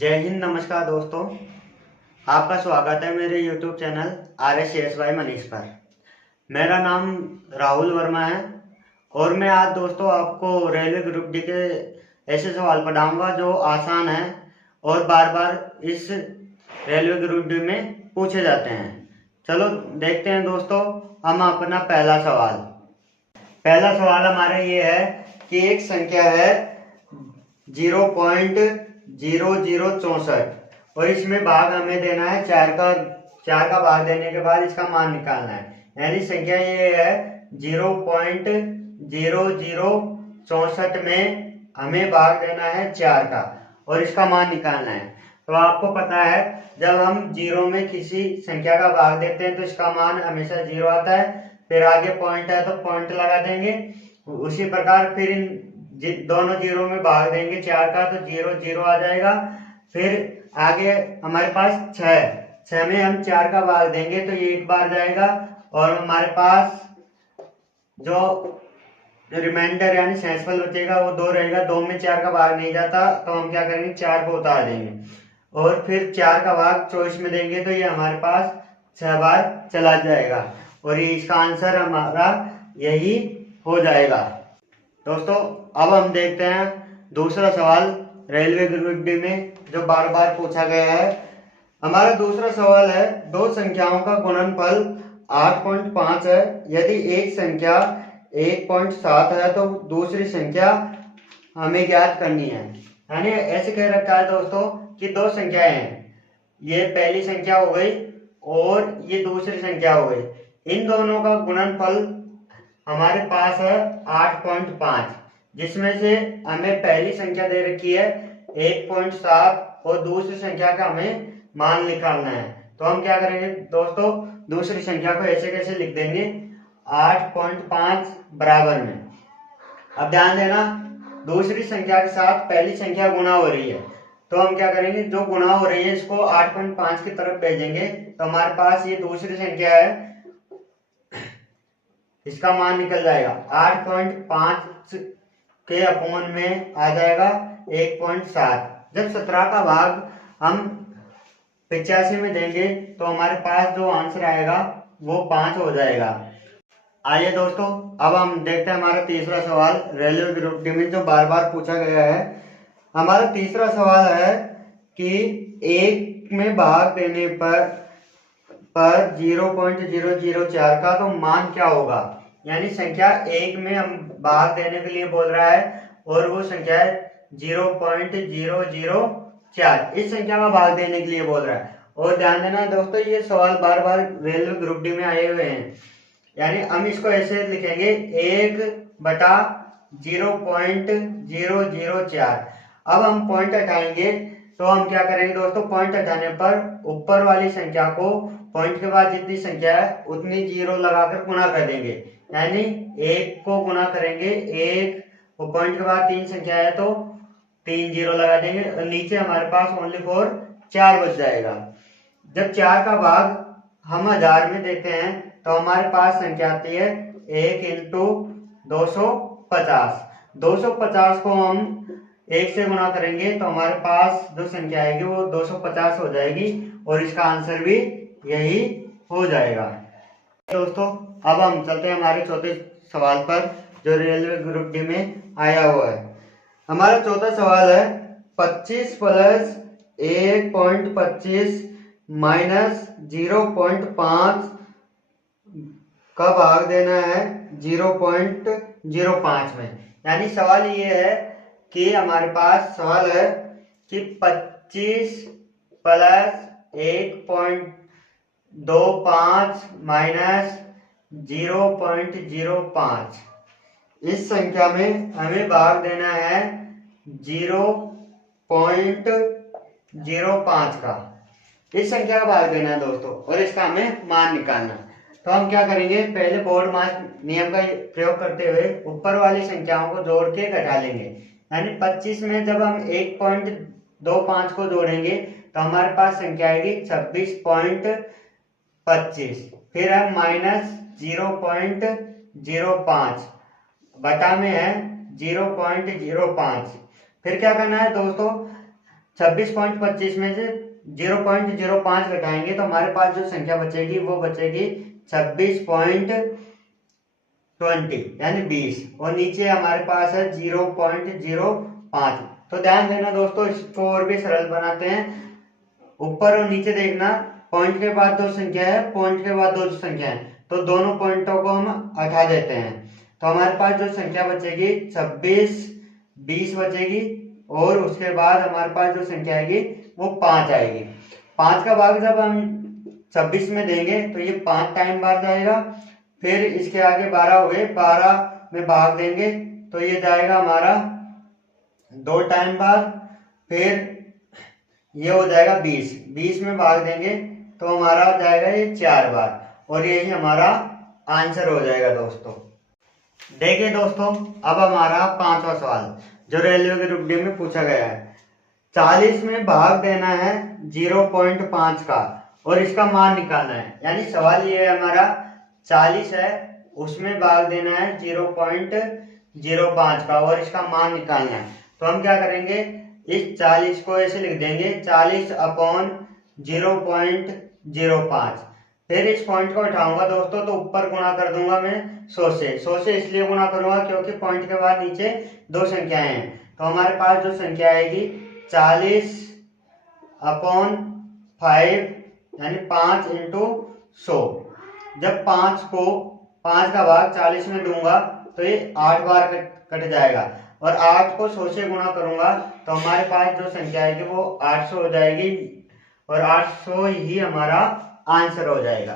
जय हिंद, नमस्कार दोस्तों। आपका स्वागत है मेरे YouTube चैनल RSCSY मनीष पर। मेरा नाम राहुल वर्मा है और मैं आज दोस्तों आपको रेलवे ग्रुप डी के ऐसे सवाल पढ़ाऊंगा जो आसान है और बार बार इस रेलवे ग्रुप डी में पूछे जाते हैं। चलो देखते हैं दोस्तों हम अपना पहला सवाल हमारा ये है कि एक संख्या है 0.0064 और इसमें भाग हमें देना है चार का भाग देने के बाद इसका मान निकालना है। यानी संख्या ये है 0.0064 में हमें भाग देना है 4 का और इसका मान निकालना है। तो आपको पता है जब हम जीरो में किसी संख्या का भाग देते हैं तो इसका मान हमेशा 0 आता है, फिर आगे पॉइंट है तो पॉइंट लगा देंगे। उसी प्रकार फिर इन दोनों जीरो में भाग देंगे 4 का तो 0 0 आ जाएगा। फिर आगे हमारे पास 6 में हम 4 का भाग देंगे तो ये एक बार जाएगा और हमारे पास जो रिमाइंडर यानी शेषफल बचेगा वो 2 रहेगा। 2 में 4 का भाग नहीं जाता तो हम क्या करेंगे 4 को उतार देंगे और फिर 4 का भाग 24 में देंगे तो ये हमारे पास 6 बार चला जाएगा और ये इसका आंसर हमारा यही हो जाएगा। दोस्तों अब हम देखते हैं दूसरा सवाल रेलवे ग्रुप डी में जो बार बार पूछा गया है। हमारा दूसरा सवाल है दो संख्याओं का गुणनफल 8.5 है। यदि एक संख्या 1.7 है तो दूसरी संख्या हमें ज्ञात करनी है। यानी ऐसे कह रखा है दोस्तों कि दो संख्याएं हैं, ये पहली संख्या हो गई और ये दूसरी संख्या हो गई। इन दोनों का गुणनफल हमारे पास है 8.5, जिसमें से हमें पहली संख्या दे रखी है 1.7 और दूसरी संख्या का हमें मान निकालना है। तो हम क्या करेंगे दोस्तों, दूसरी संख्या को ऐसे कैसे लिख देंगे 8.5 बराबर में। अब ध्यान देना दूसरी संख्या के साथ पहली संख्या गुणा हो रही है तो हम क्या करेंगे, जो गुणा हो रही है इसको 8.5 की तरफ भेजेंगे तो हमारे पास ये दूसरी संख्या है, इसका मान निकल जाएगा 8.5 के अपोन में आ जाएगा 1.7। जब 17 का भाग हम 85 में देंगे तो हमारे पास जो आंसर आएगा वो 5 हो जाएगा। आइए दोस्तों अब हम देखते हैं हमारा तीसरा सवाल रेलवे ग्रुप डी में जो बार बार पूछा गया है। हमारा तीसरा सवाल है कि एक में भाग देने पर 0.004 का तो मान क्या होगा। यानी संख्या एक में हम भाग देने के लिए बोल रहा है और वो संख्या है 0.004, इस संख्या में भाग देने के लिए बोल रहा है। और ध्यान देना दोस्तों ये सवाल बार बार रेलवे ग्रुप डी में आए हुए हैं। यानी हम इसको ऐसे लिखेंगे 1/0.004। अब हम पॉइंट हटाएंगे तो हम क्या करेंगे दोस्तों, पॉइंट हटाने पर ऊपर वाली संख्या को पॉइंट के बाद जितनी संख्या है उतनी जीरो लगाकर गुणा कर देंगे। यानी 1 को गुणा करेंगे 1 और पॉइंट के बाद 3 संख्या है तो 3 जीरो लगा देंगे और नीचे हमारे पास ओनली फॉर 4 बच जाएगा। जब 4 का भाग हम 1000 में देते हैं तो हमारे पास संख्या आती है 1 × 250। 250 को हम 1 से गुणा करेंगे तो हमारे पास जो संख्या आएगी वो 250 हो जाएगी और इसका आंसर भी यही हो जाएगा। दोस्तों अब हम चलते हैं हमारे चौथे सवाल पर जो रेलवे ग्रुप डी में आया हुआ है। हमारा चौथा सवाल है 25 + 1.25 - 0.5 का भाग देना है 0.05 में। यानी सवाल ये है कि हमारे पास सवाल है कि 25 + 1.25 - 0.05 इस संख्या में हमें भाग देना है 0.05 का। इस संख्या का भाग देना है दोस्तों और इसका हमें मान निकालना है। तो हम क्या करेंगे, पहले बोर्ड मास नियम का प्रयोग करते हुए ऊपर वाली संख्याओं को जोड़ के घटा लेंगे। यानी 25 में जब हम 1.25 को जोड़ेंगे तो हमारे पास संख्या आएगी 26.25। फिर हम -0.05 बटा में है 0.05। फिर क्या करना है दोस्तों, 26.25 में से 0.05 घटाएंगे तो हमारे पास जो संख्या बचेगी वो बचेगी 26.20 यानी 20, और नीचे हमारे पास है 0.05। तो ध्यान देना दोस्तों, इसको और भी सरल बनाते हैं। ऊपर और नीचे देखना, पॉइंट के बाद दो संख्या है, पॉइंट के बाद दो संख्या है, तो दोनों पॉइंटों को हम हटा देते हैं। तो हमारे पास जो संख्या बचेगी 26, 20 बचेगी, और उसके बाद हमारे पास जो संख्या आएगी वो 5 आएगी। 5 का भाग जब हम 26 में देंगे तो ये 5 टाइम बाद जाएगा। फिर इसके आगे 12 हो गए, 12 में भाग देंगे तो ये जाएगा हमारा 2 टाइम बाद। फिर ये हो जाएगा 20, 20 में भाग देंगे तो हमारा जाएगा ये 4 बार, और यही हमारा आंसर हो जाएगा दोस्तों। देखिए दोस्तों, अब हमारा 5वां सवाल जो रेलवे के ग्रुप डी में पूछा गया है। 40 में भाग देना है 0.5 का और इसका मान निकालना है। यानी सवाल ये है हमारा 40 है, उसमें भाग देना है 0.05 का और इसका मान निकालना है। तो हम क्या करेंगे, इस 40 को ऐसे लिख देंगे 40/0.05। फिर इस पॉइंट को उठाऊंगा दोस्तों तो ऊपर गुणा कर दूंगा मैं 100 से। 100 से इसलिए गुणा करूंगा क्योंकि पॉइंट के बाद नीचे दो संख्याएं हैं। तो हमारे पास जो संख्या आएगी 40/5 यानी 5 × 100। जब 5 का भाग 40 में दूंगा तो ये 8 बार कट जाएगा, और 8 को 100 से गुणा करूंगा तो हमारे पास जो संख्या आएगी वो 800 हो जाएगी, और 800 ही हमारा आंसर हो जाएगा।